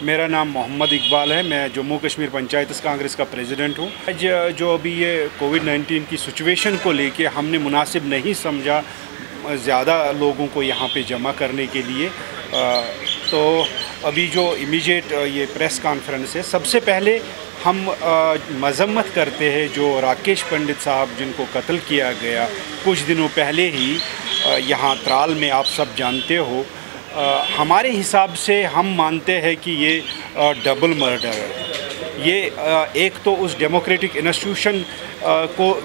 मेरा नाम मोहम्मद इकबाल है। मैं जम्मू कश्मीर पंचायत कांग्रेस का प्रेसिडेंट हूँ। आज जो अभी ये कोविड-19 की सिचुएशन को लेके हमने मुनासिब नहीं समझा ज़्यादा लोगों को यहाँ पे जमा करने के लिए। तो अभी जो इमीडिएट ये प्रेस कॉन्फ्रेंस है, सबसे पहले हम मज़म्मत करते हैं जो राकेश पंडित साहब जिनको कत्ल किया गया कुछ दिनों पहले ही यहाँ त्राल में, आप सब जानते हो। हमारे हिसाब से हम मानते हैं कि ये डबल मर्डर है। ये एक तो उस डेमोक्रेटिक इंस्टीट्यूशन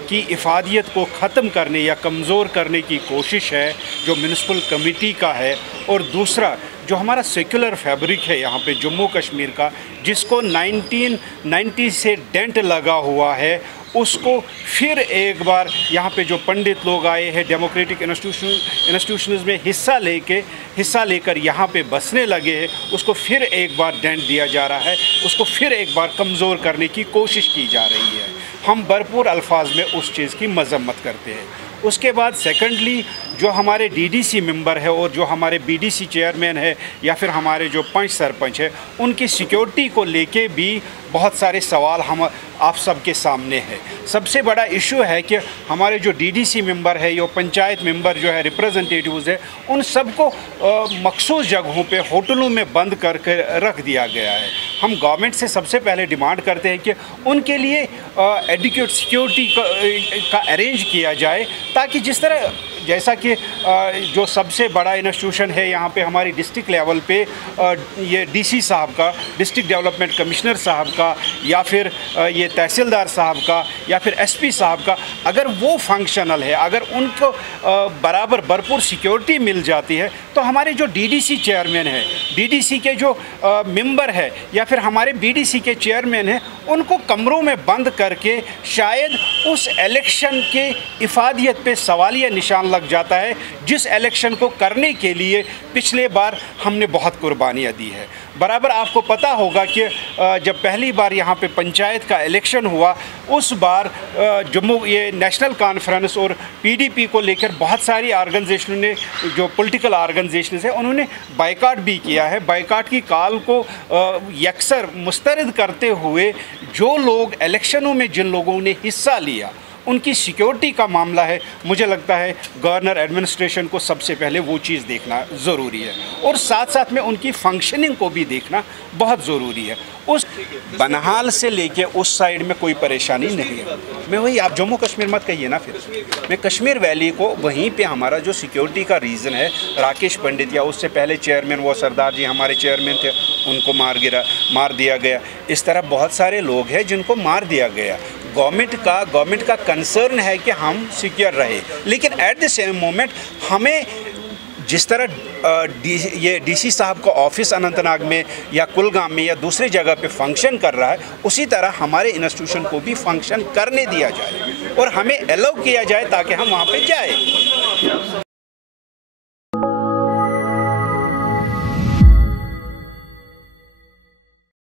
की इफ़ादियत को ख़त्म करने या कमज़ोर करने की कोशिश है जो म्यूनिसिपल कमेटी का है, और दूसरा जो हमारा सेक्युलर फैब्रिक है यहाँ पे जम्मू कश्मीर का, जिसको 1990 से डेंट लगा हुआ है, उसको फिर एक बार यहाँ पे जो पंडित लोग आए हैं डेमोक्रेटिक इंस्टीट्यूशंस में हिस्सा लेकर यहाँ पे बसने लगे हैं, उसको फिर एक बार डेंट दिया जा रहा है, उसको फिर एक बार कमज़ोर करने की कोशिश की जा रही है। हम भरपूर अल्फाज में उस चीज़ की मज़म्मत करते हैं। उसके बाद सेकेंडली जो हमारे डीडीसी मेंबर है और जो हमारे बीडीसी चेयरमैन है या फिर हमारे जो पंच सरपंच है, उनकी सिक्योरिटी को लेके भी बहुत सारे सवाल हम आप सबके सामने है। सबसे बड़ा इशू है कि हमारे जो डीडीसी मेंबर है, यो पंचायत मेंबर जो है, रिप्रेजेंटेटिव्स है, उन सबको मखसूस जगहों पे होटलों में बंद करके रख दिया गया है। हम गवर्नमेंट से सबसे पहले डिमांड करते हैं कि उनके लिए एडिक्वेट सिक्योरिटी का अरेंज किया जाए, ताकि जिस तरह जैसा कि जो सबसे बड़ा इंस्टीट्यूशन है यहाँ पे हमारी डिस्ट्रिक्ट लेवल पे ये डीसी साहब का, डिस्ट्रिक्ट डेवलपमेंट कमिश्नर साहब का, या फिर ये तहसीलदार साहब का, या फिर एसपी साहब का, अगर वो फंक्शनल है, अगर उनको बराबर भरपूर सिक्योरिटी मिल जाती है, तो हमारे जो डीडीसी चेयरमैन है, डीडीसी के जो मेंबर है या फिर हमारे बीडीसी के चेयरमैन हैं, उनको कमरों में बंद करके शायद उस इलेक्शन के इफ़ादियत पे सवालिया निशान लग जाता है, जिस इलेक्शन को करने के लिए पिछले बार हमने बहुत कुर्बानियाँ दी है। बराबर आपको पता होगा कि जब पहली बार यहाँ पे पंचायत का इलेक्शन हुआ, उस बार जम्मू ये नेशनल कॉन्फ्रेंस और पीडीपी को लेकर बहुत सारी ऑर्गेनाइजेशन ने, जो पॉलिटिकल ऑर्गेनाइजेशन है, उन्होंने बायकॉट भी किया है। बायकॉट की कॉल को यकसर मुस्तरद करते हुए जो लोग इलेक्शनों में जिन लोगों ने हिस्सा लिया, उनकी सिक्योरिटी का मामला है। मुझे लगता है गवर्नर एडमिनिस्ट्रेशन को सबसे पहले वो चीज़ देखना ज़रूरी है, और साथ साथ में उनकी फंक्शनिंग को भी देखना बहुत ज़रूरी है। उस बनहाल से लेके उस साइड में कोई परेशानी नहीं है। मैं वही, आप जम्मू कश्मीर मत कहिए ना, फिर मैं कश्मीर वैली को, वहीं पे हमारा जो सिक्योरिटी का रीज़न है, राकेश पंडित या उससे पहले चेयरमैन वो सरदार जी हमारे चेयरमैन थे, उनको मार दिया गया। इस तरह बहुत सारे लोग हैं जिनको मार दिया गया। गवर्नमेंट का कंसर्न है कि हम सिक्योर रहे, लेकिन एट द सेम मोमेंट हमें जिस तरह ये डीसी साहब का ऑफिस अनंतनाग में या कुलगाम में या दूसरी जगह पे फंक्शन कर रहा है, उसी तरह हमारे इंस्टीट्यूशन को भी फंक्शन करने दिया जाए और हमें अलाउ किया जाए ताकि हम वहाँ पे जाए।